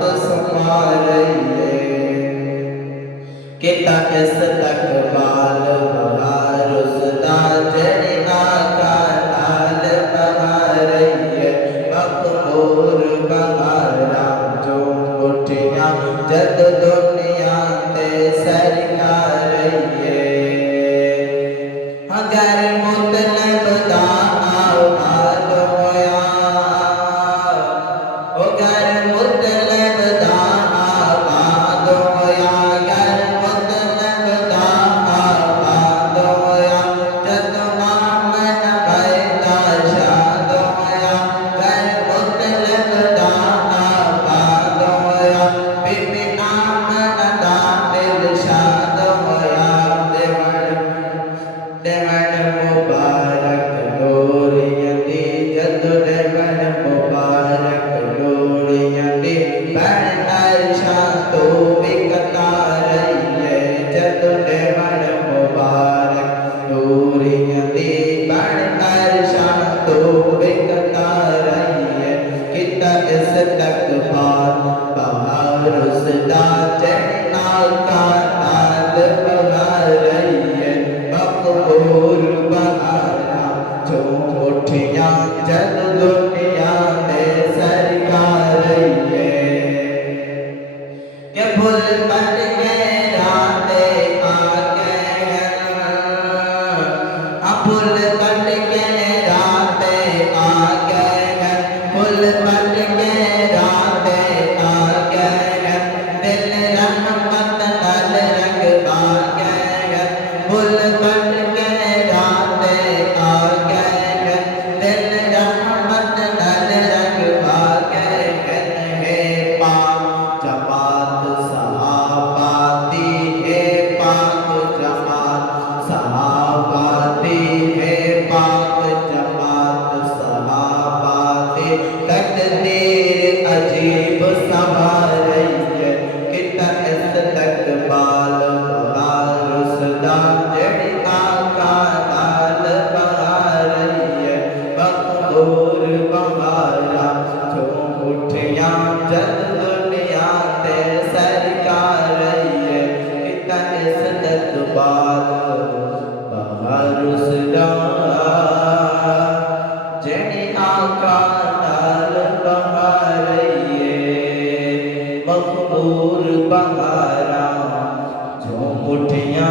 तो संभालिए किता इस्तकबाल बहार उसदा जड़ी आका लाल बहारिए मकबूर बहारा जो उठिया जद दुनिया ते सरकारिए अगर मुतलब दा आबाद होया अगर मुतलब दा आबाद होया अगर मुतलब दा आबाद होया जद आमन बैदा शाद होया अगर मुतलब दा आबाद होया बीबी आमन दा दिल शाद होया देवण मुबारक लोरियंदी जद देवण मुबारक लोरियंदी बन आयशा तो विकतारिए जद देवण मुबारक लोरियंदी बन आयशा तो विकतारिए किता इस्तकबाल बहार उसदा जन्ना का ताल बहारिए मकबूल बहारा जो उठिया जद दुनिया में सरकारिए के फूल बन के राते आ गए फूल बन के राते आ गए फूल बन के राते आ गए दिल रहमत नल रंग आ गए फूल बन के राते आ गए दिल रहमत नल रंग आ गए है पाक जमात सहाबाती है पाक जमात सहाबाती है पाक जमात सहाबाती तकदीर अजीब संभालिए किता इस्तकबाल बहार उसदा जड़ी आका लाल बहारिए मकबूर बहारा जो उठिया जद दुनिया ते सरकारिए किता इस्तकबाल बहार उसदा जड़ी आका लाल बहारिए मकबूर बहारा जो उठिया